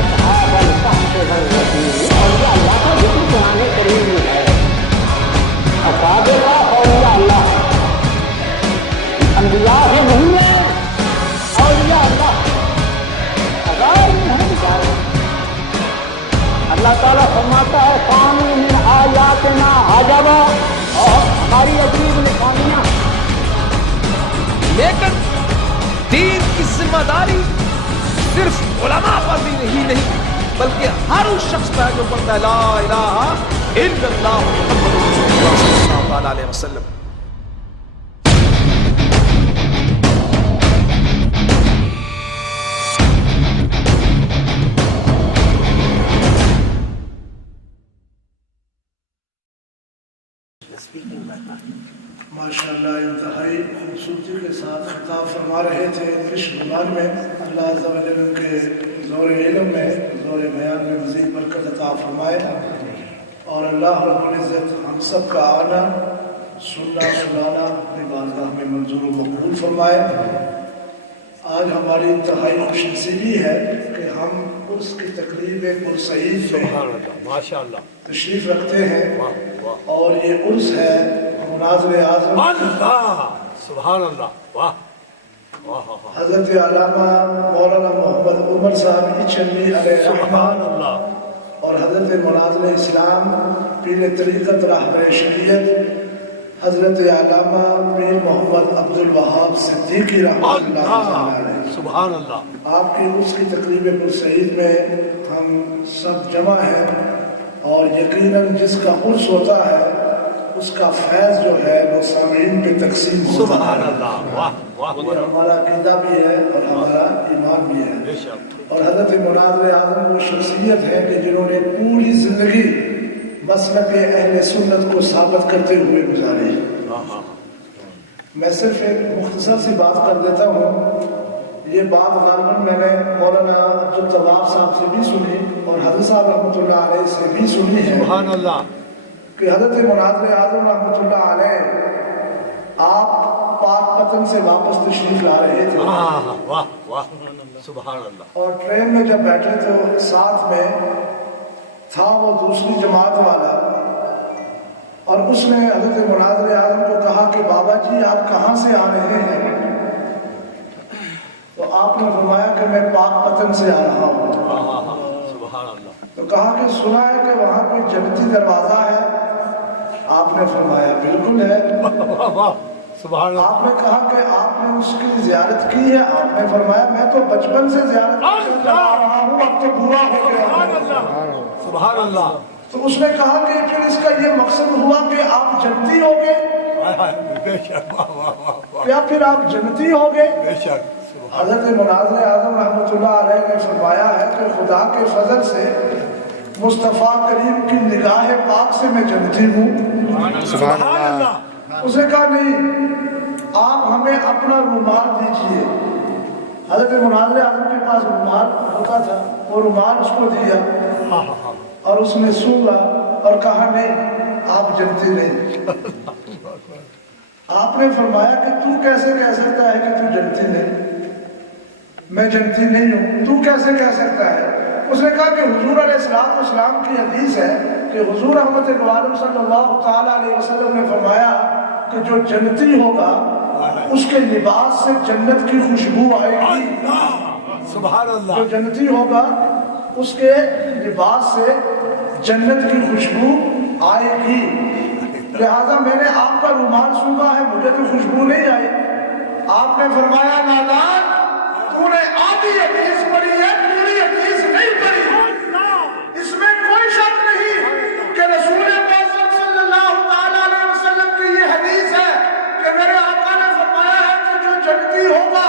أصحاب الكهف والرقيم أولياء الله کا ذکر قرآن کریم میں ہے. اصحاب الکہف اولیاء اللہ انبیاء بھی نہیں ہیں, اولیاء اللہ غیر نہیں بچارے. اللہ تعالیٰ فرماتا ہے فَانُ مِنْ آیَاتِنَا عَجَبًا, اور ہماری عجیب نشانیاں. لیکن دین کی ذمہ داری صرف علماء پر بھی نہیں بلکہ ہر اس شخص پر جو پڑھتا ہے لا الہ الا اللہ محمد رسول اللہ صلی اللہ تعالی علیہ وسلم. ماشاءاللہ انتہائی خوبصورتی کے ساتھ خطاب فرما رہے تھے انگلش زبان میں. اللہ عز و جل ان کے زور علم میں, زور بیان میں مزید برکت عطا فرمائے, اور اللہ رب العزت ہم سب کا آنا سننا سنانا اپنی بارگاہ میں منظور و مقبول فرمائے. آج ہماری انتہائی خوش نصیبی ہے کہ ہم عرس کی تقریب پرسعید میں تشریف رکھتے ہیں, اور یہ عرس ہے مناظر اعظم سبحان اللہ. واہ حضرت علامہ مولانا محمد عمر صاحب اچھلی علیہ رحمہ اور حضرت مناظر اسلام پیر طریقت رہبر شریعت حضرت علامہ پیر محمد عبد الوہاب صدیقی رحمۃ اللہ علیہ. سبحان اللہ. آپ کی عرس کی تقریب پرسعید میں ہم سب جمع ہیں, اور یقیناً جس کا عرس ہوتا ہے اس کا فیض جو ہے وہ سامعین پہ تقسیم ہوتا ہے. سبحان اللہ. واہ واہ. یہ ہمارا عقیدہ بھی ہے اور ہمارا ایمان بھی ہے. اور حضرت مناظر اعظم وہ شخصیت ہے کہ جنہوں نے پوری زندگی مسلک اہل سنت کو ثابت کرتے ہوئے گزاری. میں صرف ایک مختصر سی بات کر دیتا ہوں. یہ بات غالباً میں نے مولانا عبدالطواب صاحب سے بھی سنی اور حضرت صاحب رحمۃ اللہ علیہ سے بھی سنی ہے. سبحان اللہ. کہ حضرت مناظر اعظم رحمۃ اللہ علیہ آپ پاک پتن سے واپس تشریف لا رہے تھے. واہ واہ. سبحان اللہ. اور ٹرین میں جب بیٹھے تو ساتھ میں تھا وہ دوسری جماعت والا, اور اس نے حضرت مناظر اعظم کو کہا کہ بابا جی آپ کہاں سے آ رہے ہیں؟ تو آپ نے فرمایا کہ میں پاک پتن سے آ رہا ہوں. سبحان اللہ. تو کہا کہ سنا ہے کہ وہاں کوئی جنتی دروازہ ہے؟ آپ نے فرمایا بالکل ہے. سبحان اللہ. آپ نے کہا کہ آپ نے اس کی زیارت کی ہے؟ آپ نے فرمایا میں تو بچپن سے زیارت کرتا رہا ہوں, اب تو بوڑھا ہو گیا ہوں. سبحان اللہ. تو اس نے کہا کہ پھر اس کا یہ مقصد ہوا کہ آپ جنتی ہو گئے؟ بے شک. کیا پھر آپ جنتی ہو گئے؟ بے شک. حضرت مناظر اعظم رحمۃ اللہ علیہ نے فرمایا ہے کہ خدا کے فضل سے مصطفیٰ کریم کی نگاہ پاک سے میں جنتی ہوں. سبحان اللہ. اس نے کہا نہیں, آپ ہمیں اپنا رومال دیجئے. حضرت مناظر اعظم کے پاس رومال ہوتا تھا, وہ رومال اس کو دیا اور اس نے سونگا اور کہا نہیں آپ جنتی نہیں. آپ نے فرمایا کہ تو کیسے کہہ سکتا ہے کہ تو جنتی نہیں؟ میں جنتی نہیں ہوں, تو کیسے کہہ سکتا ہے؟ اس نے کہا کہ حضور علیہ السلام کی حدیث ہے کہ حضور رحمت عالم صلی اللہ تعالیٰ علیہ وسلم نے فرمایا کہ جو جنتی ہوگا اس کے لباس سے جنت کی خوشبو آئے گی. سبحان اللہ. جو جنتی ہوگا اس کے لباس سے جنت کی خوشبو آئے گی. لہذا میں نے آپ کا رومال سونگا ہے, مجھے تو خوشبو نہیں آئی. آپ نے فرمایا نادان, تو نے آدھی حدیث پڑھی ہے, پوری حدیث نہیں پڑھی. اس میں کوئی شک نہیں کہ رسول پاک صلی اللہ تعالیٰ علیہ وسلم کی یہ حدیث ہے کہ میرے آقا نے فرمایا ہے کہ جو جنتی ہوگا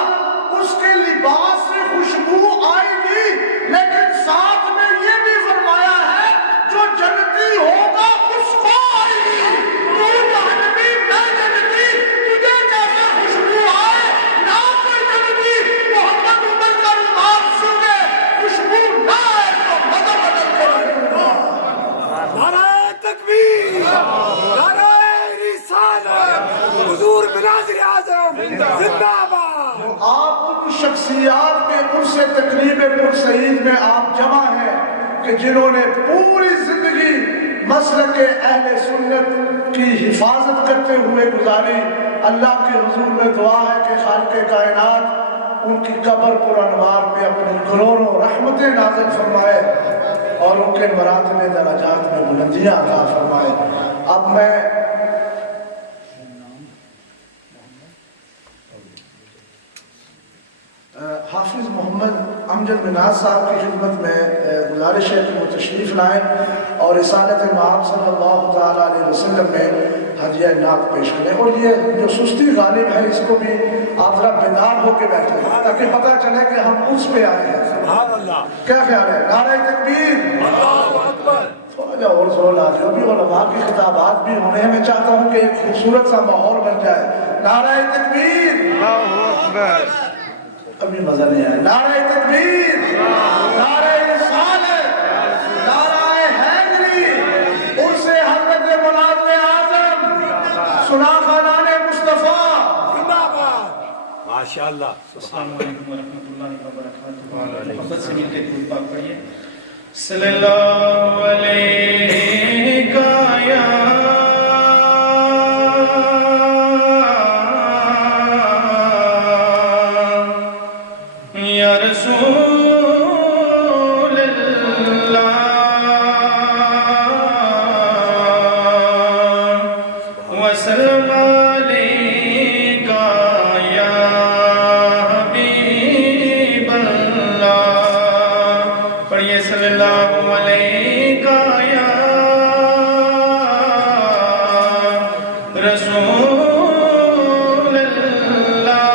اس کے لباس سے خوشبو آئے گی, لیکن ساتھ میں یہ بھی فرمایا ہے جو جنتی ہوگا اس کو آئے گی. تو جہنمی میں جنتی, تجھے جیسے خوشبو آئے نہ کوئی جنتی محمد عمر کا رومال سنگے خوشبو نہ آئے تو مدد بدل کرے. نعرہ تکبیر, نعرہ رسالت, حضور مناظر اعظم زندہ باد. آپ ان شخص شخصیات کے عرص تقریب پرسعید میں آپ جمع ہیں کہ جنہوں نے پوری زندگی مسلک اہل سنت کی حفاظت کرتے ہوئے گزاری. اللہ کے حضور میں دعا ہے کہ خالق کائنات ان کی قبر پر انوار میں اپنی کروڑوں رحمتیں نازل فرمائے اور ان کے مراتب درجات میں بلندیاں عطا فرمائے. اب میں حافظ محمد امجد مناز صاحب کی خدمت میں گزارش ہے کہ وہ تشریف لائیں اور رسالت مآب صلی اللہ تعالیٰ علیہ وسلم میں ہدیہ نعت پیش کریں. اور یہ جو سستی غالب ہے اس کو بھی آپ ذرا بیدار ہو کے بیٹھیں تاکہ پتہ چلے کہ ہم اس پہ آئے ہیں. سبحان اللہ. کیا خیال ہے؟ نعرہ تکبیر. اللہ اکبر. تھوڑا جا اور زور لا جو بھی علماء کی خطابات بھی ہونے ہیں. میں چاہتا ہوں کہ ایک خوبصورت سا ماحول بن جائے. نعرہ تکبیر. اللہ اکبر. ابھی مزہ نہیں آیا. نعرہ تکبیر. نعرہ رسالت. نعرہ حیدری. عرص حضرت مولانا اعظم سنا خانان مصطفیٰ. زندہ باد. ماشاءاللہ. السلام علیکم ورحمۃ اللہ وبرکاتہ. محبت سے مل کے درود پاک پڑھیے. صلی اللہ علیہ یا یا رسول اللہ وسلم علیکہ یا حبیب اللہ. پڑھیے صلی اللہ علیکہ یا رسول اللہ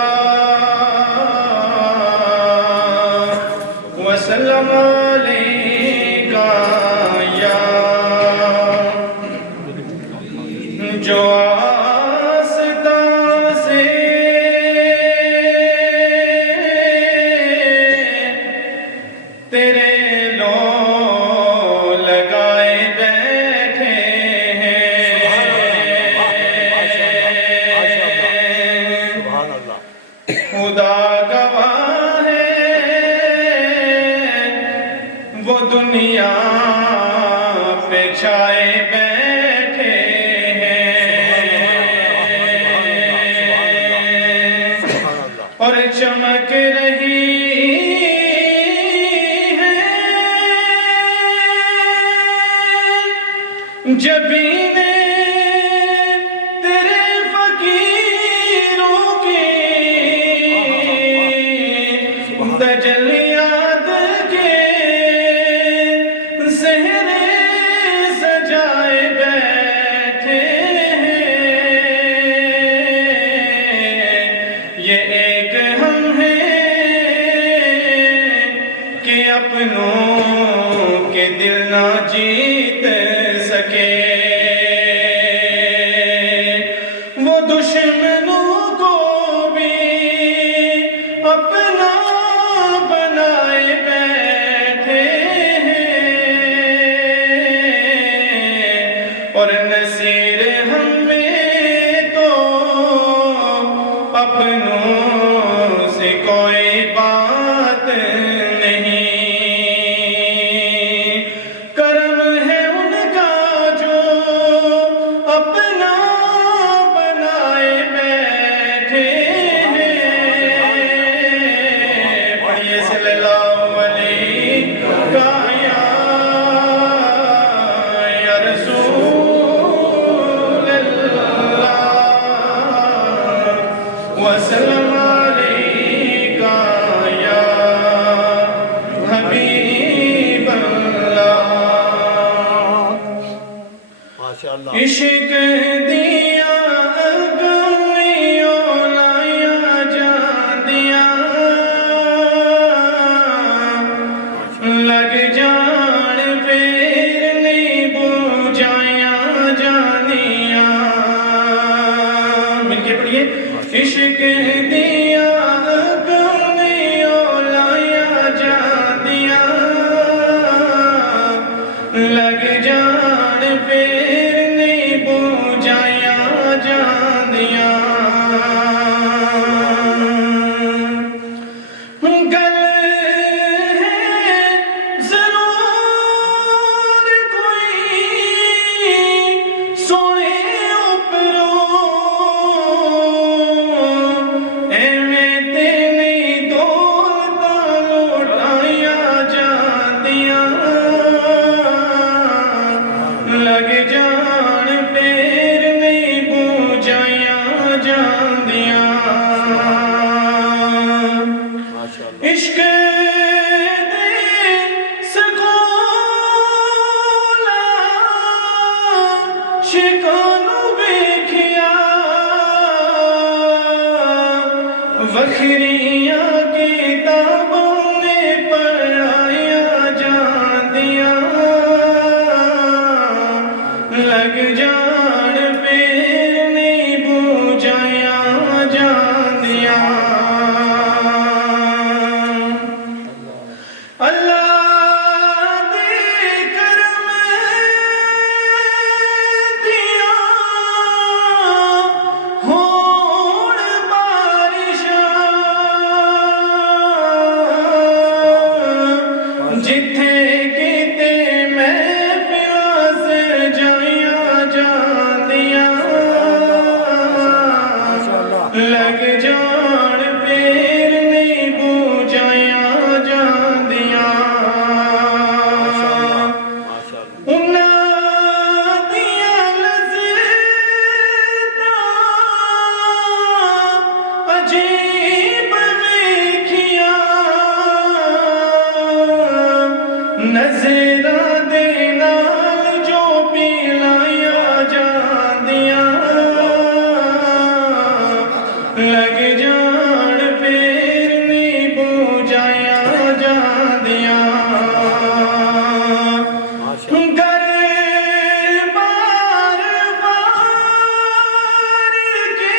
وسلم علیکہ یا جو آستہ سے تیرے لو لگائے بیٹھے ہیں. سبحان اللہ. خدا گواہ ہے وہ دنیا پہ چھائے بیٹھے ہیں اور چمک رہی ہے جبین تیرے فقیروں کی تجلیات کے زہرے سجائے بیٹھے ہیں. یہ ایک ہم ہیں کہ اپنوں کے دل نہ جیت سکے. وہ دشمنوں کو بھی اپنا بنائے بیٹھے ہیں اور نصیر ہمیں تو اپنوں سے کوئی بات نہیں. کرم ہے ان کا جو اپنا بنائے بیٹھے ہیں. پڑھیے صلی اللہ علیہ یا رسول اللہ وسلم علیکہ یا حبیب اللہ. ماشاءاللہ. عشق دیا اگلیوں لایا جان دیا لگ جان پھر نہیں بجھایا جانیاں. مل کے پڑھیے. عشق دیا اگلیوں لایا جان دیا لگ جان پھر نہیں بجھایا وکھریاں کتابوں نے پڑھایا جاندیاں لگ جان پیر نہیں بوجھایا جاندیاں اللہ دے کرم دیا ہون بارشاں جتھے کتے محفلاں سجائیاں جاندیاں لگ جان پیر نہیں بوجھایا جاندیاں انہاں دیاں لذتاں عجیب ویکھیاں نظراں دے نال جو پلایا جاندیاں لگ جان پیر نہیں بوجھایا جاندیاں گر بار بار کے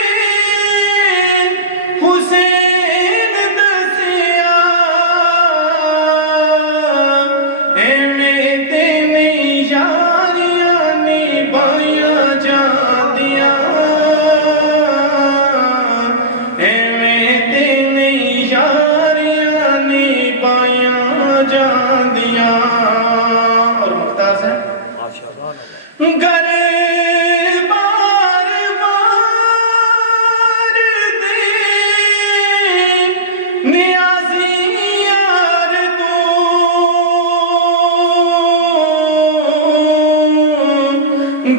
حسین دسیا ایویں تے نہیں یاریاں نبھائیاں جاندیاں ایویں تے نہیں یاریاں نبھائیاں جاندیاں اور ممتاز ہے گر بار بار دے نیازی یار تو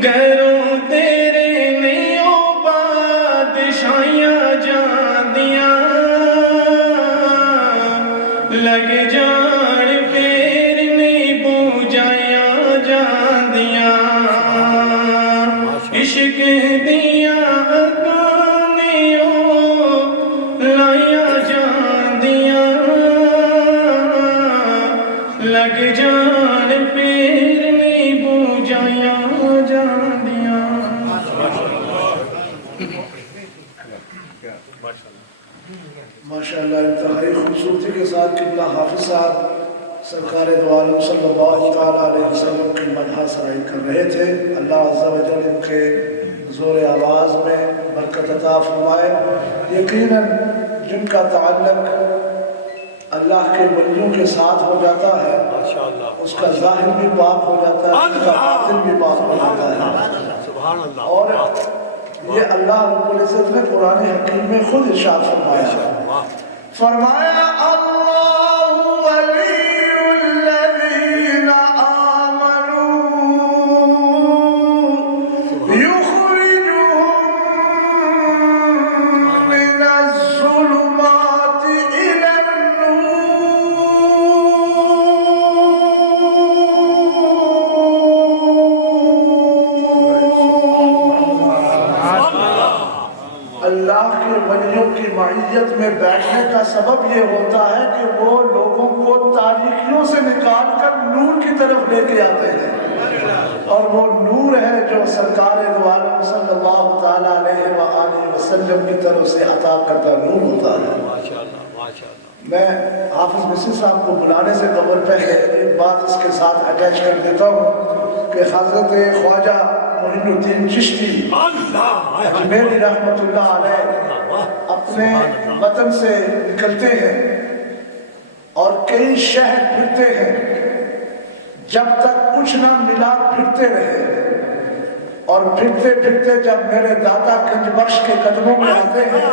گھروں تیرے نہیں او بادشاہیاں جاندیاں لگ جان پیر نہیں بوجھایا جاندیاں عشق دیاں اگاں نہیں او لایا جاندیاں لگ جان پیر نہیں بوجھایا جاندیاں ماشاءاللہ انتہائی خوبصورتی کے ساتھ قبلہ حافظ صاحب سرکار دو عالم صلی اللہ تعالیٰ علیہ وسلم کی مدح سرائی کر رہے تھے. اللہ عز و جل ان کے زور آواز میں برکت عطا فرمائے. یقیناً جن کا تعلق اللہ کے ولیوں کے ساتھ ہو جاتا ہے اس کا ظاہر بھی پاک ہو جاتا ہے, اس کا باطن بھی پاک ہو جاتا ہے. اور یہ اللہ رب العزت نے قرآن حکیم میں خود ارشاد فرمایا اللہ ولی الذین آمنوا یخرجوہم من الظلمات إلى اللہ کے ولیوں کی معیت میں بیٹھنے کا سبب یہ ہوتا ہے کہ وہ لوگوں کو تاریکیوں سے نکال کر نور کی طرف لے کے آتے ہیں, اور وہ نور ہے جو سرکار دو عالم صلی اللہ تعالیٰ علیہ وآلہ وسلم کی طرف سے عطا کردہ نور ہوتا ہے. میں حافظ مصری صاحب کو بلانے سے قبل پہلے ایک بات اس کے ساتھ اٹیچ کر دیتا ہوں کہ حضرت خواجہ معین الدین چشتی اجمیری رحمت اللہ علیہ اپنے وطن سے نکلتے ہیں اور کئی شہر پھرتے ہیں, جب تک کچھ نہ ملا پھرتے رہے, اور پھرتے پھرتے جب میرے دادا گنج بخش کے قدموں میں آتے ہیں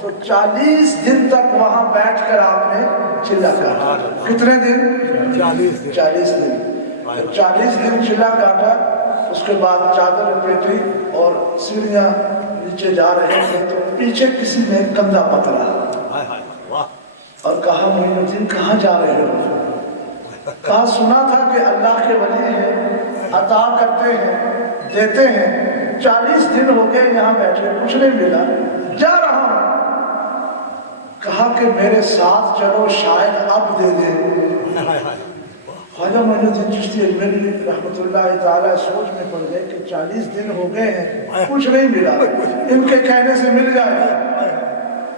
تو 40 دن تک وہاں بیٹھ کر آپ نے چلا کاٹا. کتنے دن؟ 40 دن. 40 دن چلا کاٹا. اس کے بعد چادر لپیٹی اور سیڑھیاں نیچے جا رہے تھے تو پیچھے کسی نے کندھا پکڑا اور کہا معین الدین کہاں جا رہے ہو؟ کہا سنا تھا کہ اللہ کے ولی ہیں, عطا کرتے ہیں, دیتے ہیں. 40 دن ہو گئے یہاں بیٹھے, کچھ نہیں ملا, جا رہا ہوں. کہا کہ میرے ساتھ چلو شاید اب دے دے۔ خواجہ معین الدین چشتی اجمیری رحمۃ اللہ تعالیٰ سوچ میں پڑ گئے کہ 40 دن ہو گئے ہیں کچھ نہیں ملا، ان کے کہنے سے مل جائے گا۔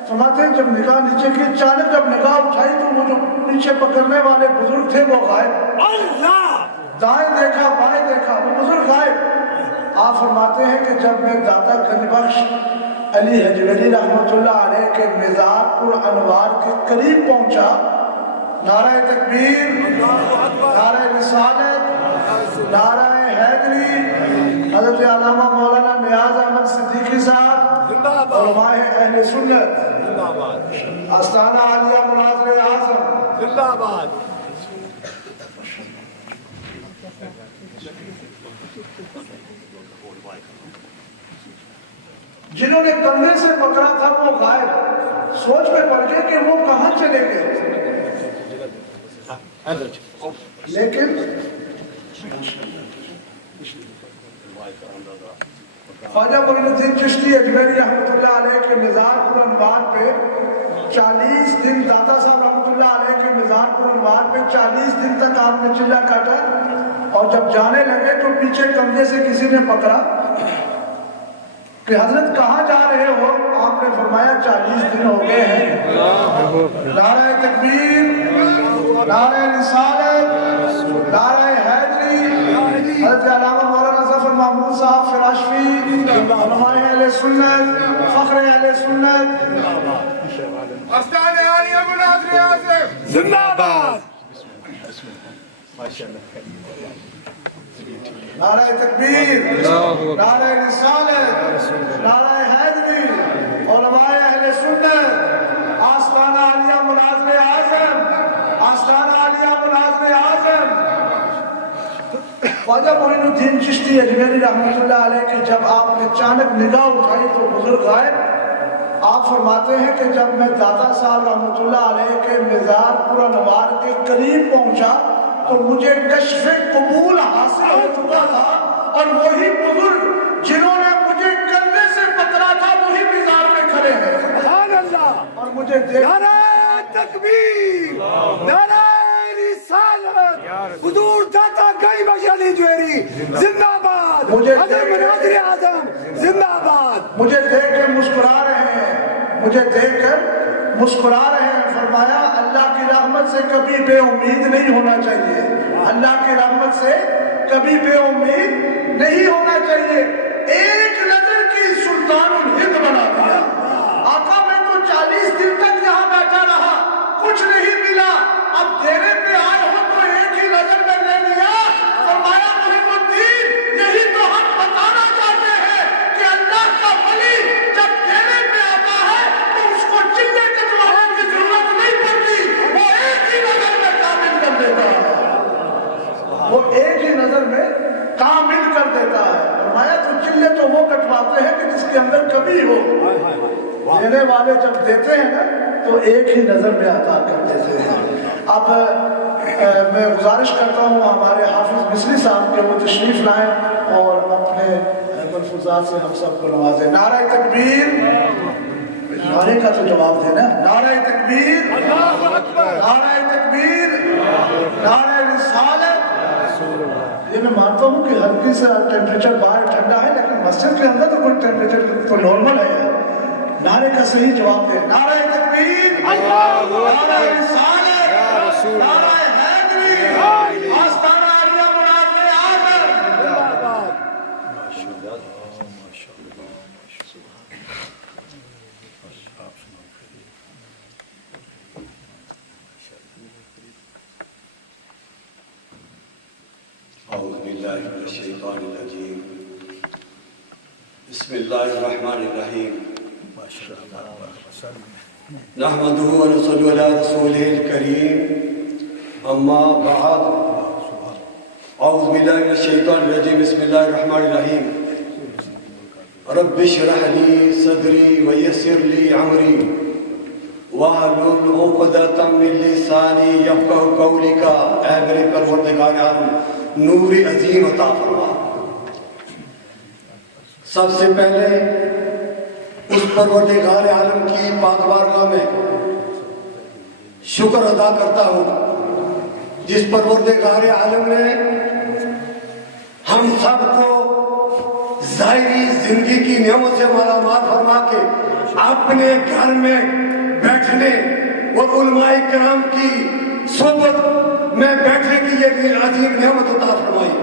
فرماتے ہیں جب نگاہ نیچے کی اچانک جب نگاہ اٹھائی تو وہ جو پیچھے پکڑنے والے بزرگ تھے وہ غائب۔ اللہ دائیں دیکھا بائیں دیکھا وہ بزرگ غائب۔ آپ فرماتے ہیں کہ جب میں داتا گنج بخش علی حجویری رحمۃ اللہ علیہ کے مزار پر انوار کے قریب پہنچا، نعرہ تکبیر، نعرہ رسالت، نعرہ حیدری، حضرت علامہ مولانا نیاز احمد صدیقی صاحب، علماء اہل سنت، آستانہ عالیہ مناظر اعظم، زندہ باد۔ جنہوں نے کندھے سے پکڑا تھا وہ غائب۔ سوچ میں پڑ گئے کہ وہ کہاں چلے گئے، لیکن خواجہ معین الدین چشتی اجمیری رحمۃ اللہ علیہ کے مزار پر انوار پہ 40 دن، داتا صاحب رحمۃ اللہ علیہ کے مزار پر انوار پہ 40 دن تک آپ نے چلہ کاٹا، اور جب جانے لگے تو پیچھے کندھے سے کسی نے پکڑا کہ حضرت کہاں جا رہے ہو؟ آپ نے فرمایا 40 دن ہو گئے ہیں۔ نعرہ تکبیر، نعرہ رسالت، نعرہ حیدری، حضرت علامہ مولانا ظفر محمود صاحب فراشفی، علماء اہل سنت، فخر اہل سنت، آستانہ عالیہ مناظر اعظم، زندہ باد۔ نعرہ تکبیر، نعرہ رسالت، نعرہ حیدری، علماء اہل سنت، آستانہ عالیہ مناظر اعظم، آستانہ عالیہ مناظر اعظم۔ خواجہ معین الدین چشتی اجمیری رحمۃ اللہ علیہ کی جب آپ نے اچانک نگاہ اٹھائی تو بزرگ غائب۔ آپ فرماتے ہیں کہ جب میں داتا صاحب رحمۃ اللہ علیہ کے مزار پر انوار کے قریب پہنچا تو مجھے کشف قبول حاصل ہو چکا تھا، اور وہی بزرگ جنہوں نے مجھے کندھے سے پکڑا تھا وہی مزار میں کھڑے ہیں۔ سبحان اللہ۔ اور مجھے دیکھ نعرہ تکبیر، نعرہ رسالت، حضور داتا گنج بخش علی حجویری زندہ باد، حضرت مناظر اعظم زندہ باد۔ مجھے دیکھ کر مسکرا رہے ہیں، مجھے دیکھ کر مسکرا رہے ہیں۔ فرمایا اللہ کی رحمت سے کبھی بے امید نہیں ہونا چاہیے، اللہ کی رحمت سے کبھی بے امید نہیں ہونا چاہیے۔ ایک نظر کی سلطان الہند بنا دیا۔ آقا میں تو 40 دن تک یہاں بیٹھا رہا، کچھ نہیں ملا، اب دینے پہ آئے ہو تو ایک ہی نظر میں لے لیا۔ فرمایا محب الدین یہی تو ہم بتانا چاہتے ہیں کہ اللہ کا ولی جب دینے پہ آتا ہے تو اس کو چلے کٹوانے کی ضرورت نہیں پڑتی، وہ ایک ہی نظر میں کامل کر دیتا ہے، وہ ایک ہی نظر میں کامل کر دیتا ہے۔ فرمایا تو چلے تو وہ کٹواتے ہیں کہ جس کے اندر کمی ہو، دینے والے جب دیتے ہیں نا تو ایک ہی نظر میں عطا کر دیتے ہیں۔ اب میں گزارش کرتا ہوں ہمارے حافظ مصری صاحب کے وہ تشریف لائیں اور اپنے ملفوظات سے ہم سب کو نوازیں۔ نعرہ تکبیر، نعرے کا تو جواب دینا، نعرہ تکبیر، نعرہ تکبیر، نعرہ رسالت۔ یہ میں مانتا ہوں کہ ہلکی سے ٹیمپریچر باہر ٹھنڈا ہے، لیکن مسجد کے اندر تو کوئی ٹیمپریچر تو نارمل ہے۔ نعرے کا صحیح جواب دے، نعرہ تکبیر، نعرہ رسالت، نعرہ حیدری، آستانہ عالیہ مناظر اعظم۔ اعوذ باللہ من الشیطان الرجیم، بسم اللہ الرحمن الرحیم، نحمدہ ونصلی علی رسولہ الکریم، اما بعد، اعوذ باللہ من الشیطان الرجیم، بسم اللہ الرحمن الرحیم، رب اشرح لی صدری ویسر لی عمری واحلل عقدۃ من لسانی یفقہوا قولی کا اے میرے پروردگار عالم نور عظیم عطا فرما۔ سب سے پہلے اس پروردگار عالم کی پاک بارگاہ میں شکر ادا کرتا ہوں جس پروردگار عالم نے ہم سب کو ظاہری زندگی کی نعمت سے مالا مال فرما کے اپنے گھر میں بیٹھنے اور علماء کرام کی صحبت میں بیٹھنے کی یہ عظیم نعمت عطا فرمائی.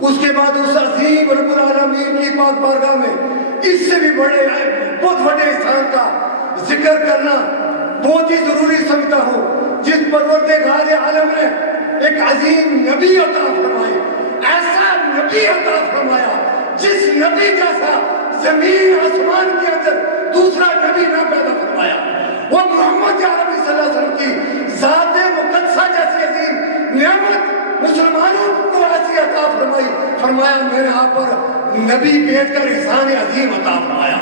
اس کے بعد اس عظیم رب العالمین کی پاک بارگاہ میں اس سے بھی بڑے بہت بڑے انسان کا ذکر کرنا بہت ہی ضروری سمجھتا ہوں جس پروردگار عالم نے ایک عظیم نبی عطا فرمائے, ایسا نبی عطا فرمایا جس نبی جیسا زمین آسمان کے اندر دوسرا نبی نہ پیدا فرمایا. وہ محمد عربی صلی اللہ علیہ وسلم کی ذات مقدسہ جیسی عظیم نعمت مسلمانوں کو ایسی عطا فرمائی, فرمایا میں نے آپ پر نبی بھیج کر احسان عظیم عطا فرمایا.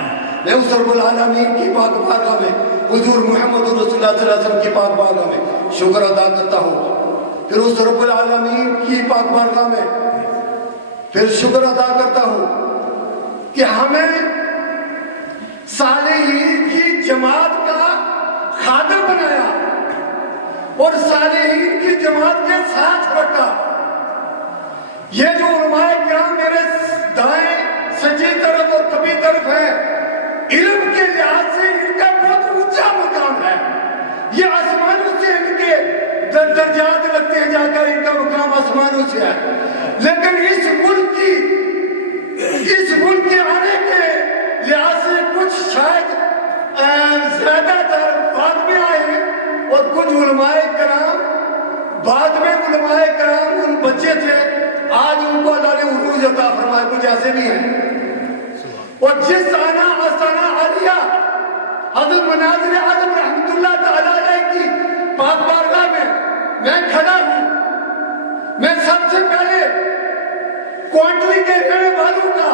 میں اس رب العالمین کی پاک بارگاہ میں حضور محمد رسول اللہ صلی اللہ علیہ وسلم کی پاک بارگاہ میں شکر ادا کرتا ہوں. پھر اس رب العالمین کی پاک بارگاہ میں پھر شکر ادا کرتا ہوں کہ ہمیں صالحین کی جماعت کا خادم بنایا اور صالحین کی جماعت کے ساتھ رکھا. یہ جو علماء کرام میرے دائیں سجی طرف اور کبھی طرف ہے, علم کے لحاظ سے ان کا بہت اونچا مقام ہے. یہ آسمانوں سے ان کے درجات لگتے ہیں, جا کر ان کا مقام آسمانوں سے ہے. لیکن اس ملک کے آنے کے لحاظ سے کچھ شاید زیادہ تر بعد میں آئے ہیں اور کچھ علماء کرام بعد میں علماء کرام ان بچے تھے, آج ان کو اللہ نے عروج عطا فرمایا, کچھ ایسے بھی ہیں. اور جس آستانہ عالیہ حضرت مناظر اعظم رحمت اللہ تعالی علیہ کی پاک بارگاہ میں میں کھڑا ہوں, میں سب سے پہلے کوانٹری کے رہنے والوں کا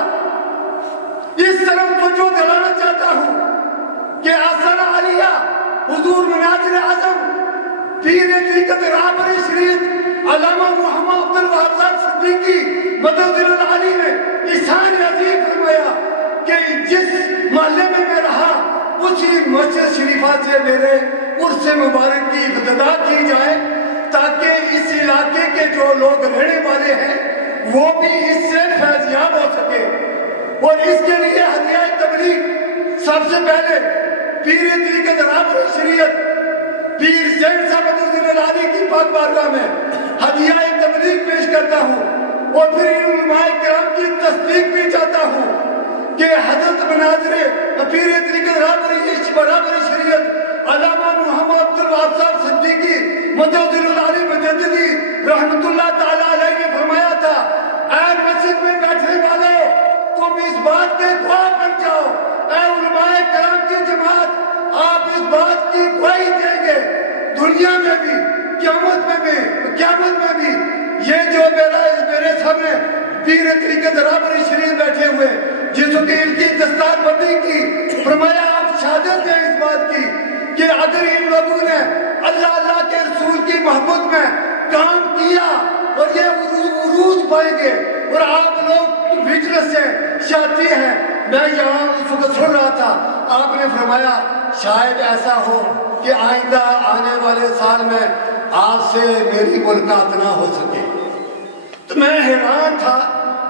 اس طرف توجہ دلانا چاہتا ہوں کہ آستانہ عالیہ حضور مناظر اعظم پیر طریقت رہبری شریف علامہ محمد عبد الوہاب صاحب صدیقی مدد العالی نے احسان عظیم فرمایا کہ جس محلے میں میں رہا اسی مسجد شریفہ سے میرے عرس مبارک کی ابتدا کی جائے تاکہ اس علاقے کے جو لوگ رہنے والے ہیں وہ بھی اس سے فیضیاب ہو سکے. اور اس کے لیے ہدیہ تبلیغ سب سے پہلے پیر طریقت رہبری شریعت پیر زین صاحب مدد العالی کی پاک بارگاہ میں ہدیہ تبلیغ پیش کرتا ہوں اور پھر ان علماء کرام کی تصدیق بھی چاہتا ہوں کہ حضرت مناظر پیر طریقت رہبری شریعت علامہ محمد عبد الوہاب صاحب صدیقی مدد العالی مجددی رحمت اللہ تعالی علیہ نے فرمایا تھا, اے مسجد میں بیٹھنے والوں تم اس بات کے گواہ بن جاؤ, اے علماء کرام کی جماعت آپ اس بات کی گواہی دیں گے دنیا میں بھی قیامت میں بھی. یہ جو میرے سامنے پیر طریقت رہبری شریف بیٹھے ہوئے جس کی ان کی دستار بندی کی, فرمایا آپ شہادت دیں اس بات کی کہ اگر ان لوگوں نے اللہ کے رسول کی محبت میں کام کیا اور یہ عروج پائیں گے. اور آپ لوگ ہجرت سے شاتی ہیں, میں یہاں اس وقت سن رہا تھا, آپ نے فرمایا شاید ایسا ہو کہ آئندہ آنے والے سال میں آپ سے میری ملاقات نہ ہو سکے. تو میں حیران تھا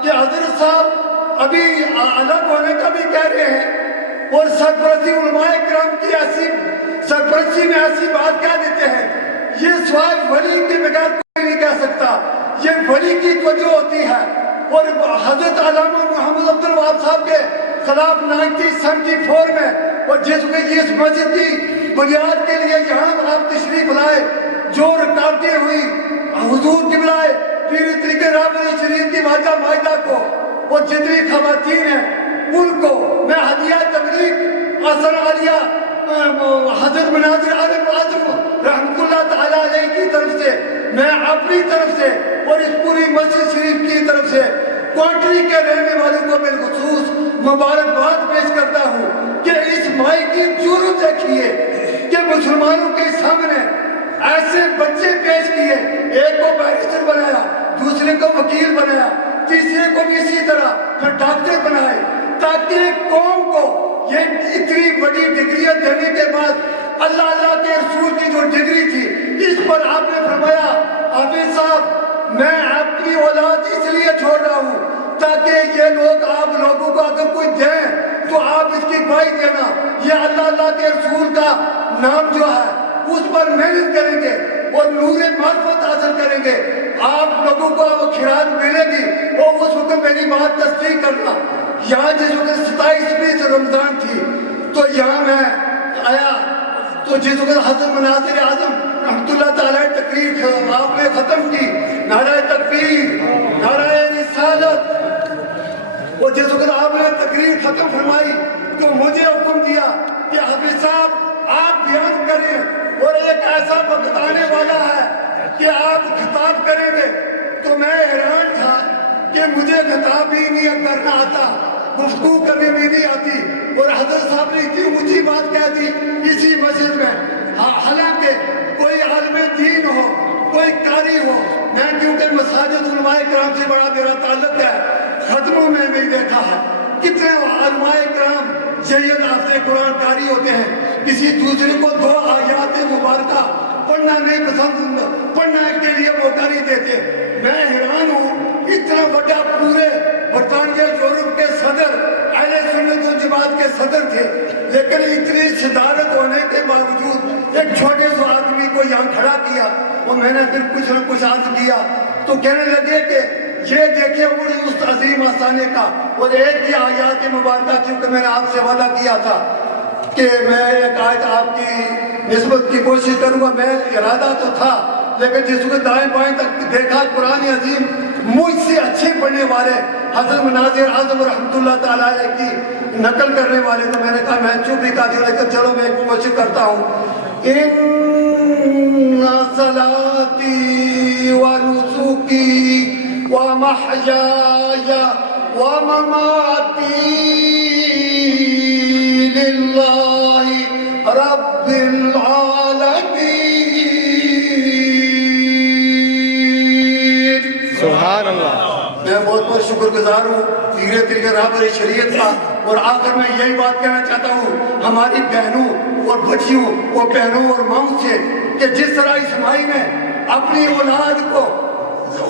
کہ حضرت صاحب ابھی الگ ہونے کا بھی کہہ رہے ہیں اور سرپرستی علماء کرام کی ایسی سرپرستی میں ایسی بات کہہ دیتے ہیں. یہ سوال ولی کے بغیر کوئی نہیں کہہ سکتا, یہ ولی کی توجہ ہوتی ہے. اور حضرت علامہ محمد عبد الوہاب صاحب کے خلاف 1974 میں اور جس میں اس مسجد کی بنیاد کے لیے یہاں آپ تشریف لائے, جو رکاوٹیں ہوئی حضور قبلہ پیر طریقت رہبری شریف کی واجہ مائدہ کو اور جتنی خواتین ہیں ان کو میں ہدیہ تبلیغ آستانہ عالیہ حضرت مناظر اعظم رحمت اللہ تعالی علیہ کی طرف سے, میں اپنی طرف سے اور اس پوری مسجد شریف کی طرف سے کوانٹری کے رہنے والوں کو بالخصوص مبارکباد پیش کرتا ہوں کہ اس مائی کی جرأت دیکھیے کہ مسلمانوں کے سامنے ایسے بچے پیش کیے, ایک کو بیرسٹر بنایا, دوسرے کو وکیل بنایا, تیسرے کو بھی اسی طرح پھر ڈاکٹر بنائے, تاکہ قوم کو یہ اتنی بڑی ڈگریاں دینے کے بعد اللہ کے رسول کی جو ڈگری تھی پر آپ نے فرمایا حافظ صاحب میں اپنی اولاد اس لیے چھوڑ رہا ہوں تاکہ یہ لوگ آپ لوگوں کو اگر کوئی دیں تو آپ اس کی گواہی دینا، یہ اللہ کے رسول کا نام جو ہے اس پر محنت کریں گے اور نور معرفت حاصل کریں گے، آپ لوگوں کو وہ خراج ملے گی، اور اس وقت میری بات تصدیق کرنا۔ یہاں جس وقت 27 رمضان تھی تو یہاں میں آیا تو جس وقت حضرت مناظر اعظم رحمۃ اللہ تعالیٰ تقریر آپ نے ختم کی، نعرہ تکبیر، نعرہ رسالت، اور جس وقت آپ نے تقریر ختم فرمائی تو مجھے حکم دیا کہ حافظ صاحب آپ بیان کریں، اور ایک ایسا وقت آنے والا ہے کہ آپ خطاب کریں گے۔ تو میں حیران تھا کہ مجھے خطاب ہی نہیں کرنا آتا، گفتگو کرنے میں نہیں آتی، اور حضرت صاحب نے اتنی اونچی بات کہہ دی اسی مسجد میں، حالانکہ کوئی عالم دین ہو، کوئی قاری ہو، میں کیونکہ مساجد علماء کرام سے بڑا میرا تعلق ہے، ختموں میں نہیں دیکھا ہے کتنے علماء کرام جید حافظ قرآن قاری ہوتے ہیں، کسی دوسرے کو 2 آیات مبارکہ پڑھنا نہیں پسند، پڑھنے کے لیے موقع نہیں دیتے۔ میں حیران ہوں، اتنا بڑا پورے برطانیہ یورپ کے صدر، اہل سنت و جماعت کے صدر تھے، لیکن اتنی صدارت ہونے کے باوجود ایک چھوٹے سے آدمی کو یہاں کھڑا کیا، اور میں نے پھر کچھ نہ کچھ عرض کیا تو کہنے لگے کہ یہ دیکھیں وہ اس عظیم آستانے کا، اور ایک ہی آیات مبارکہ، کیونکہ میں نے آپ سے وعدہ کیا تھا کہ میں ایک آیت آپ کی نسبت کی کوشش کروں گا، میں ارادہ تو تھا، لیکن جس وقت دائیں بائیں تک دیکھا قرآن عظیم مجھ سے اچھے پڑھنے والے حضرت مناظر اعظم رحمۃ اللہ تعالیٰ علیہ کی نقل کرنے والے، تو میں نے کہا میں چپ ہی کر دیا، لیکن چلو میں ایک کوشش کرتا ہوں۔ ان صلاتی و نسکی و محیای و مماتی للہ رب العالمین۔ سبحان اللہ۔ میں بہت بہت شکر گزار ہوں طریقے رہبر شریعت کا، اور آخر میں یہی بات کہنا چاہتا ہوں ہماری بہنوں اور بچیوں اور بہنوں اور ماؤں سے کہ جس طرح اسماعیل نے اپنی اولاد کو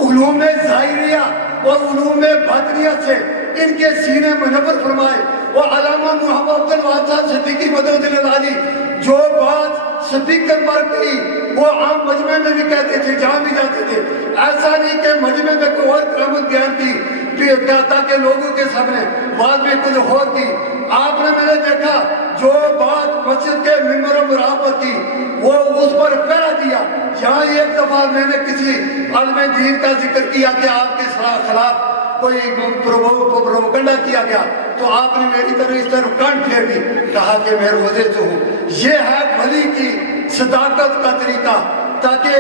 علوم ظاہریہ اور علوم باطنیہ سے ان کے سینے منور فرمائے، اور علامہ محمد عبد الوہاب صاحب صدیقی مدد العالی جو بات سپیکر پر کی وہ عام مجمع میں بھی کہتے تھے، جہاں بھی جاتے تھے، ایسا نہیں کہ مجمع میں کوئی اور کرامت بیان کی تاکہ لوگوں کے سامنے بعد میں کچھ اور کی۔ آپ نے میں نے دیکھا جو بات مسجد کے ممبر و مرافت کی وہ اس پر پہرا دیا۔ یہاں ایک دفعہ میں نے کسی عالم دین کا ذکر کیا کہ آپ کے خلاف کوئی پروپیگنڈا کیا گیا، تو آپ نے میری طرف اس طرف کان پھیر دی، کہا کہ میں روزے سے ہوں۔ یہ ہے ولی کی صداقت کا طریقہ، تاکہ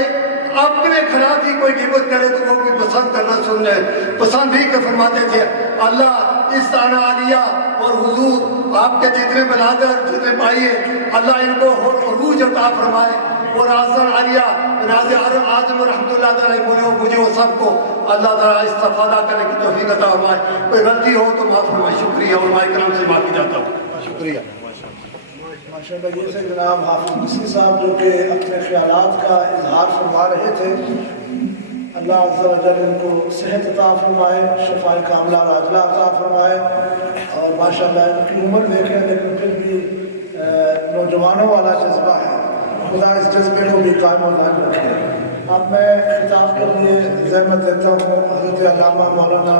اپنے خلاف ہی کوئی غیبت کرے تو وہ بھی پسند کرنا سن لے، پسند ہی کر فرماتے تھے۔ اللہ اس تانہ عالیہ اور حضور آپ کے جتنے برادر جتنے بھائی ہیں، اللہ ان کو عروج عطا فرمائے، اور آسان عالیہ مناظر اعظم رحمۃ اللہ تعالیٰ مجھے وہ سب کو اللہ تعالیٰ استفادہ کرنے کی توفیق عطا فرمائے۔ کوئی غلطی ہو تو معاف فرمائے۔ شکریہ، علماء کرام سے معافی چاہتا ہوں۔ شکریہ۔ ماشاءاللہ یہ سے جناب حافظ مسیح صاحب جو کہ اپنے خیالات کا اظہار فرما رہے تھے، اللہ عز و جل ان کو صحت عطا فرمائے، شفاء کاملہ اور عاجلہ عطا فرمائے، اور ماشاءاللہ ان کی عمر دیکھیں لیکن پھر بھی نوجوانوں والا جذبہ ہے، خدا اس جذبے کو بھی قائم و دائم رکھے۔ اب میں خطاب کے لیے زحمت دیتا ہوں حضرت علامہ مولانا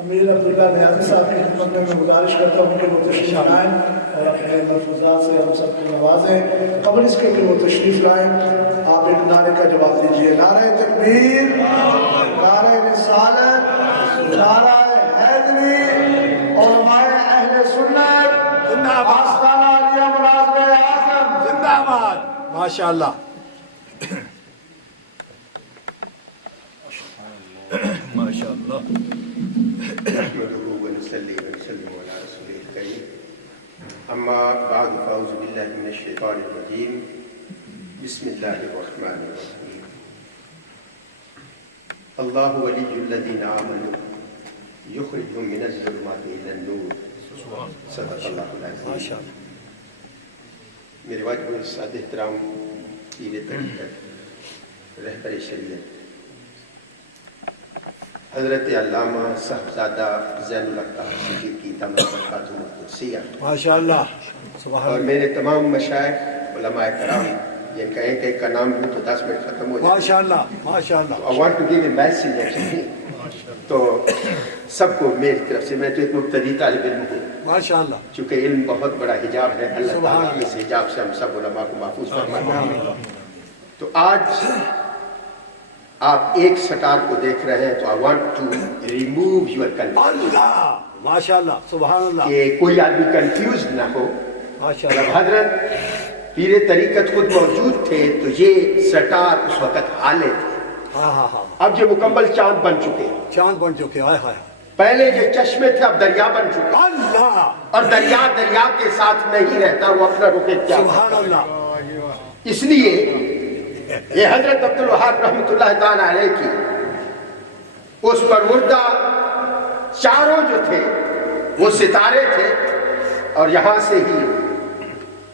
امیر عبداللہ نیازی صاحب کی خدمت میں گزارش کرتا ہوں کہ وہ تشریف لائیں اور اپنے ملفوظات سے ہم سب کو نوازیں۔ قبل اس کے کہ وہ تشریف لائیں آپ ایک نعرے کا جواب دیجیے، نعرہ تکبیر، نعرہ رسالت، نعرہ حیدری، علماء اہل سنت، آستانہ عالیہ مناظر اعظم زندہ آباد۔ ماشاءاللہ۔ ماشاءاللہ۔ نحمده ونصلي ونسلم على رسوله الكريم، أما بعد فأعوذ بالله من الشيطان الرجيم، بسم الله الرحمن الرحيم، الله ولي الذين آمنوا يخرجهم من الظلمات إلى النور، صدق الله العظيم۔ میرے واجب سادہ احترام پیر طریقت رہبر شریعت حضرت علامہ صاحبزادہ زین الاقطار صدیقی دامت برکاتہ القدسیہ ماشاءاللہ اور میرے تمام مشائخ علماء کرام جن کا ایک کا نام بھی تو 10 منٹ ختم ہو جائے. ماشاءاللہ ماشاءاللہ. I want to give a message actually. تو سب کو میری طرف سے، میں تو ایک مبتدی طالب علم ہوں ماشاءاللہ. چونکہ علم بہت بڑا حجاب ہے، اللہ تعالیٰ اس حجاب سے ہم سب علماء کو محفوظ فرمائے. تو آج آپ ایک سٹار کو دیکھ رہے ہیں تو I want to remove your confusion. اللہ ماشاءاللہ سبحان اللہ. کہ کوئی آدمی کنفیوز نہ ہو. ماشاءاللہ. جب حضرت پیر طریقت خود موجود تھے تو یہ سٹار اس وقت حالے تھے. ہاں ہاں ہاں. اب یہ مکمل چاند بن چکے. چاند بن چکے. ہائے ہائے. پہلے جو چشمے تھے اب دریا بن چکے. اللہ. اور دریا کے ساتھ نہیں رہتا، وہ اپنا رکے کیا. سبحان اللہ. اس لیے یہ حضرت عبد الوہاب رحمۃ اللہ تعالیٰ علیہ کی اس پروردہ چاروں جو تھے وہ ستارے تھے. اور یہاں سے ہی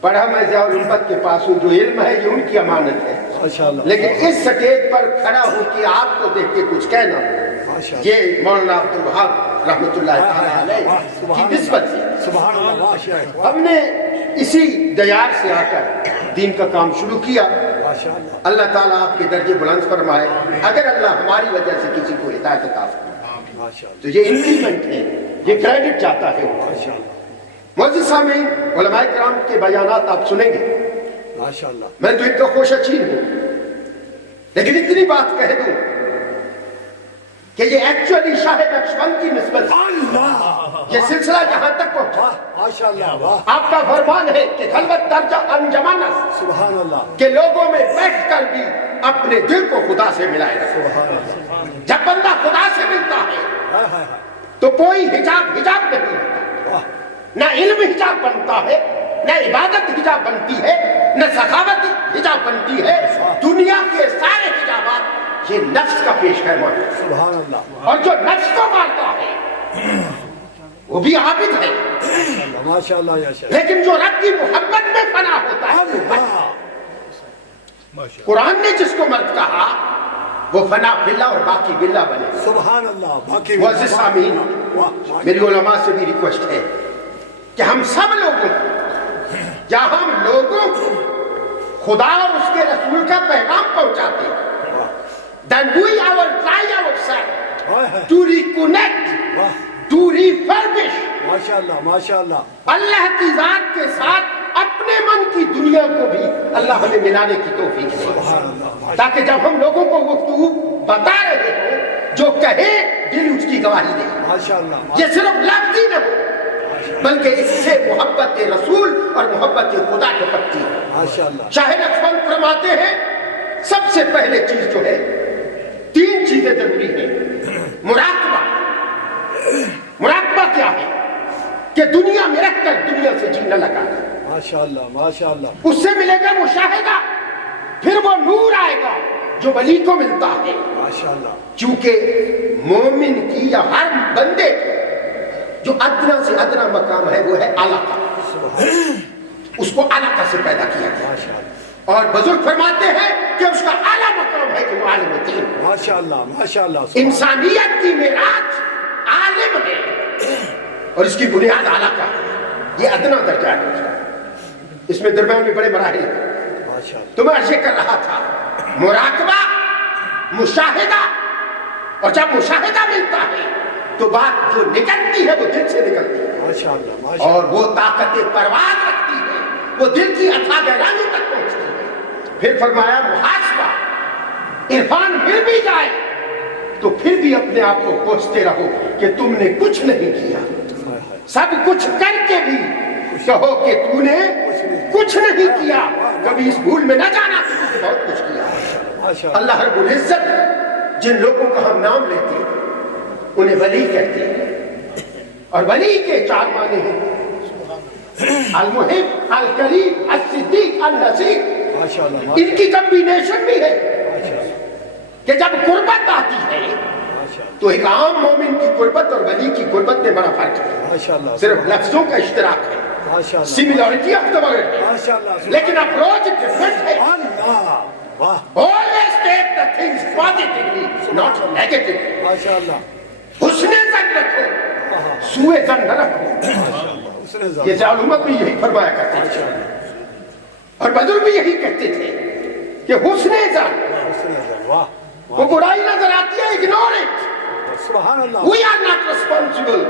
پڑھا میں ضیاء الامت کے پاس ہوں، جو علم ہے یہ ان کی امانت ہے. ماشاءاللہ. لیکن اس سٹیج پر کھڑا ہو کے آپ کو دیکھ کے کچھ کہنا، یہ مولانا عبد الوہاب رحمۃ اللہ تعالیٰ علیہ کی نسبت سے سبحان اللہ. ماشاءاللہ. ہم نے اسی دیار سے آ کر دین کا کام شروع کیا. ماشاءاللہ. اللہ تعالیٰ آپ کے درجے بلند فرمائے. اگر اللہ ہماری وجہ سے کسی کو ہدایت عطا فرمائے ماشاءاللہ. تو یہ انکریمنٹ ہے، یہ کریڈٹ چاہتا ہے. ماشاءاللہ. معزز سامعین، علماء کرام کے بیانات آپ سنیں گے. ماشاءاللہ. میں تو ایک تو خوش اچین ہوں، لیکن اتنی بات کہہ دوں کہ یہ ایکچولی شاہ نقشبند کی نسبت یہ سلسلہ جہاں تک پہنچا. ماشاءاللہ. واہ. آپ کا فرمان ہے کہ خلوت درجہ انجمانس سبحان اللہ. کہ لوگوں میں بیٹھ کر بھی اپنے دل کو خدا سے ملائے رکھو. سبحان اللہ. جب بندہ خدا سے ملتا ہے ہائے ہائے ہائے. تو کوئی حجاب نہیں ہوتا. واہ. نہ علم حجاب بنتا ہے، نہ عبادت حجاب بنتی ہے، نہ سخاوت حجاب بنتی ہے. دنیا کے سارے حجابات یہ نفس کا پیش ہے. سبحان اللہ. اور جو نفس کو مارتا ہے وہ بھی عابد ہے، ماشاءاللہ. یا شیخ. لیکن جو رب کی محبت میں فنا ہوتا ہے. اللہ. قرآن نے جس کو مرد کہا وہ فنا باللہ اور باقی باللہ بنے. سبحان اللہ. باقی معزز سامعین، میری علماء سے بھی ریکویسٹ ہے کہ ہم سب لوگوں کو، جہاں ہم لوگوں کو خدا اور اس کے رسول کا پیغام پہنچاتے ہیں، then we try ourselves to reconnect, to refurbish ماشاءاللہ. ماشاءاللہ. اللہ کی ذات کے ساتھ اپنے من کی دنیا کو بھی اللہ ہمیں ملانے کی توفیق دے، تاکہ جب ہم لوگوں کو گفتگو بتا رہے ہوں جو کہے دل اس کی گواہی دے. ماشاءاللہ. یہ صرف لفظ ہی نہ ہو بلکہ اس سے محبت رسول اور محبت خدا ٹپکتی ہے. ماشاءاللہ. شاہ نقشبند فرماتے ہیں سب سے پہلے چیز جو ہے، 3 چیزیں ضروری ہیں. مراقبہ. مراقبہ کیا ہے؟ کہ دنیا میں رہ کر دنیا سے جینا لگا. ماشاءاللہ. ماشاءاللہ. اس سے ملے گا مشاہدہ، پھر وہ نور آئے گا جو ولی کو ملتا ہے. ماشاءاللہ. چونکہ مومن کی یا ہر بندے کی جو ادنا سے ادنا مقام ہے وہ ہے علاقہ. اس کو علاقہ سے پیدا کیا گیا. ماشاءاللہ. اور بزرگ فرماتے ہیں کہ اس کا اعلیٰ مقام ہے کہ وہ عالم دین. ماشاءاللہ. ماشاءاللہ. انسانیت کی معراج عالم ہے اور اس کی بنیاد علاقہ ہے. یہ ادنا درجہ ہے اس کا. اس میں درمیان میں بڑے مراحل ہیں. ماشاءاللہ. تو میں عرض کر رہا تھا مراقبہ، مشاہدہ، اور جب مشاہدہ ملتا ہے تو بات جو نکلتی ہے وہ دل سے نکلتی ہے. ماشاءاللہ. ماشاءاللہ. اور وہ طاقت پرواز رکھتی ہے، وہ دل کی اتھا گہرائیوں تک پہنچتی ہے. پھر فرمایا محاسبہ. عرفان مل بھی جائے تو پھر بھی اپنے آپ کو کوستے رہو کہ تم نے کچھ نہیں کیا. سب کچھ کر کے بھی کہو کہ تو نے کچھ نہیں کیا. کبھی اس بھول میں نہ جانا کہ تو نے بہت کچھ کیا. ماشاءاللہ. اللہ رب العزت جن لوگوں کا ہم نام لیتے ہیں انہیں ولی کہتے ہیں، اور ولی کے 4 معنی ہیں: المحب، الکریم، الصدیق، النصیر. ماشاءاللہ. ان کی کمبینیشن بھی ہے ماشاءاللہ. کہ جب قربت آتی ہے ماشاءاللہ. تو ایک عام مومن کی قربت اور ولی کی قربت میں بڑا فرق ہے. ماشاءاللہ. صرف لفظوں کا اشتراک ہے. ماشاءاللہ Similarity of the word. ماشاءاللہ لیکن approach different ہے. اللہ واہ Always take the things positively, not negatively. ماشاءاللہ حسن زن رکھو, سوء زن نہ رکھو. اس نے یہ ظالمت بھی یہی فرمایا کرتے تھے اور بزرگ بھی یہی کہتے تھے کہ حسن زن واہ وہ برائی نظر آتی ہے, ignore it. سبحان اللہ We are not responsible.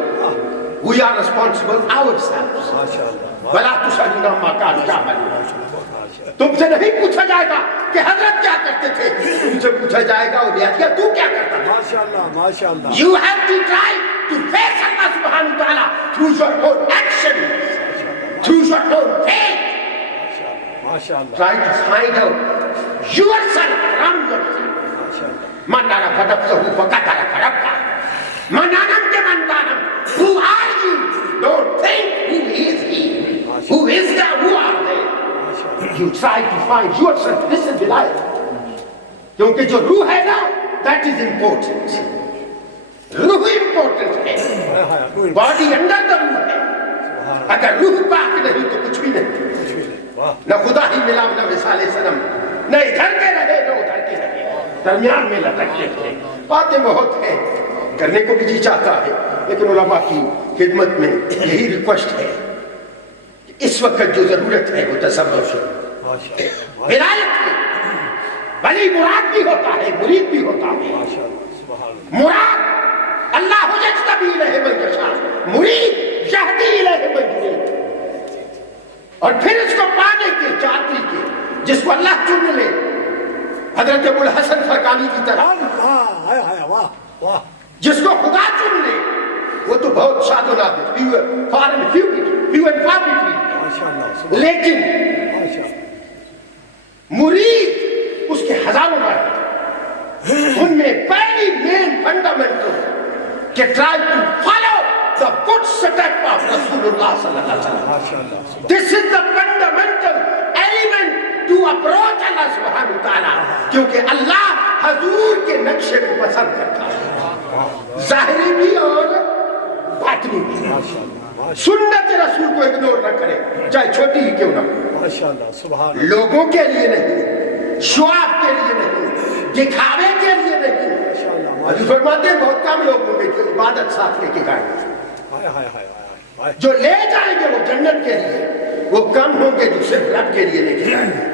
We are responsible ourselves. ماشاءاللہ وَلَا تُسْأَلُونَ عَمَّا كَانُوا يَعْمَلُونَ. تم سے نہیں پوچھا جائے گا کہ حضرت کیا کرتے تھے, تم سے پوچھا جائے گا اور تو کیا کرتا تھا. ماشاءاللہ ماشاءاللہ You have to try to face Allah subhanahu wa ta'ala through your own action, through your own faith. ماشاءاللہ Try to find out yourself from yourself. Man عرف نفسه فقد عرف ربه. Man أنت من تعلم. Who are you? Don't think who is he. Who is that? Who are they? You try to find yourself. This is the life. کیونکہ جو روح ہے نا, that is important. روح important ہے. باڈی اندر کا روح ہے. اگر روح پاک نہیں تو کچھ بھی نہیں. نہ خدا ہی ملا نہ مثال سنم, نہ ادھر کے رہے نہ ادھر کے رہے, درمیان میں لٹکتے تھے. باتیں بہت ہیں, کرنے کو بھی جی چاہتا ہے, لیکن علماء کی خدمت میں یہی ریکویسٹ ہے کہ اس وقت جو ضرورت ہے وہ تصوف ہے, ولایت ہے. ولی مراد بھی ہوتا ہے, مرید بھی ہوتا ہے. مراد اللہ یجتبی الیہ من یشاء, مرید یہدی الیہ من یرید. اور پھر اس کو پانے کے چاہتی کے جس کو اللہ چن لے, حضرت ابو الحسن فرقانی کی طرح, جس کو خدا چن لے وہ تو بہت شاد و نادر, few and far between. لیکن مرید اس کے ہزاروں رائے, ان میں پہلی مین فنڈامنٹل کہ try to follow the footstep of Rasulullah sallallahu alaihi wasallam. This is the fundamental element to approach Allah subhanahu wa ta'ala, کیونکہ اللہ حضور کے نقشے کو پسند کرتا ہے, ظاہری بھی اور باطنی بھی. سنت رسول کو اگنور نہ کرے, چاہے چھوٹی ہی کیوں نہ ہو. لوگوں کے لیے نہیں, شعاب کے لیے نہیں, دکھاوے کے لیے نہیں. حضور فرماتے ہیں بہت کم لوگ ہوں گے جو عبادت ساتھ لے کے گائیں گے, جو لے جائیں گے وہ جنت کے لیے, وہ کم ہوں گے جو صرف رب کے لیے لے کے جائیں گے.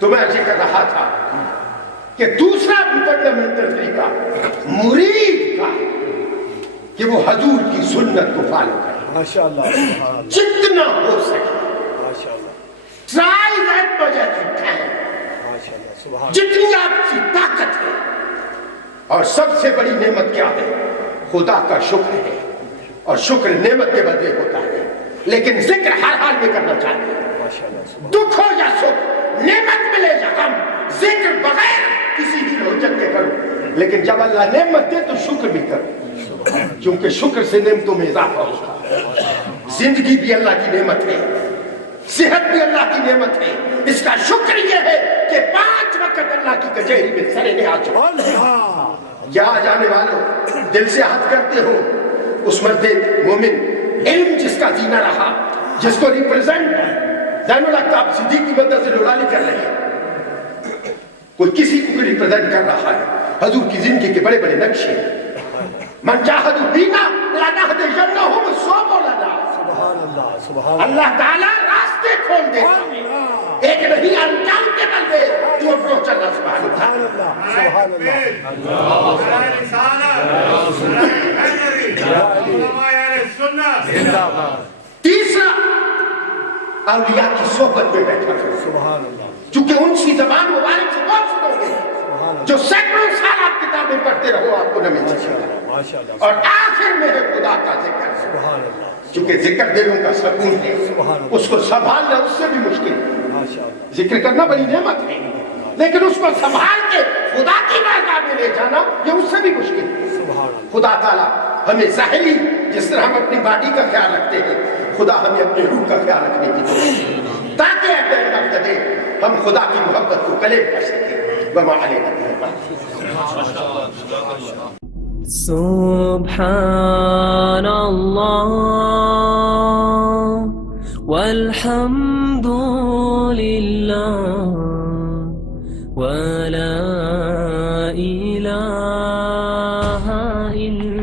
تو میں عرض کر رہا تھا کہ دوسرا فنڈامنٹل طریقہ مرید کا کہ وہ حضور کی سنت کو فالو کرے جتنا ہو سکے. Try that much as you can. جتنی آپ کی طاقت ہے. اور سب سے بڑی نعمت کیا ہے؟ خدا کا شکر ہے, اور شکر نعمت کے بدلے ہوتا ہے. لیکن ذکر ہر حال میں کرنا چاہتے ہیں, دکھ ہو یا سکھ, نعمت ملے یا غم, ذکر بغیر کسی بھی حجت کے کرو. لیکن جب اللہ نعمت دے تو شکر بھی کرو, کیونکہ شکر سے نعمتوں میں اضافہ ہوتا ہے. زندگی بھی اللہ کی نعمت ہے, صحت بھی اللہ کی نعمت ہے. اس کا شکر یہ ہے کہ 5 وقت اللہ کی کچہری میں سرے نیاز ہو. یا جانے والوں, دل سے عہد کرتے ہو اس مرد مومن, علم جس کا جینا رہا, جس کو ریپرزینٹ زین الاقطاب صدیقی مدد سے لولالی کر رہے ہیں, کوئی کسی کو ریپرزینٹ کر رہا ہے. حضور کی زندگی کے بڑے بڑے نقشے, من جاہد بینا لنہدینہم سبلنا. اللہ تعالیٰ راستے کھول دیتا ہے, ایک نہیں انکاؤنٹیبل وے ٹو اپروچ اللہ سبحانہ وتعالی. تیسرا, اولیاء کی صحبت میں بیٹھا کرو, چونکہ ان کی زبان مبارک سے بہت سنو گے جو سینکڑوں سال آپ کتابیں پڑھتے رہو آپ کو نہ مل سکے. اور آخر میں ہے خدا کا ذکر, چونکہ ذکر دلوں کا سکون ہے, اس کو سنبھالنا اس سے بھی مشکل ہے. ذکر کرنا بڑی نعمت ہے, لیکن اس کو سنبھال کے خدا کی بارگاہ میں لے جانا یہ اس سے بھی مشکل ہے. خدا تعالیٰ ہمیں ظاہری جس طرح ہم اپنی باڈی کا خیال رکھتے ہیں, خدا ہمیں اپنے روح کا خیال رکھنے کی ضرورت, تاکہ ہم خدا کی محبت کو کلیب کر سکیں. وما علینا سبحان اللہ والحمد لله ولا إله إلا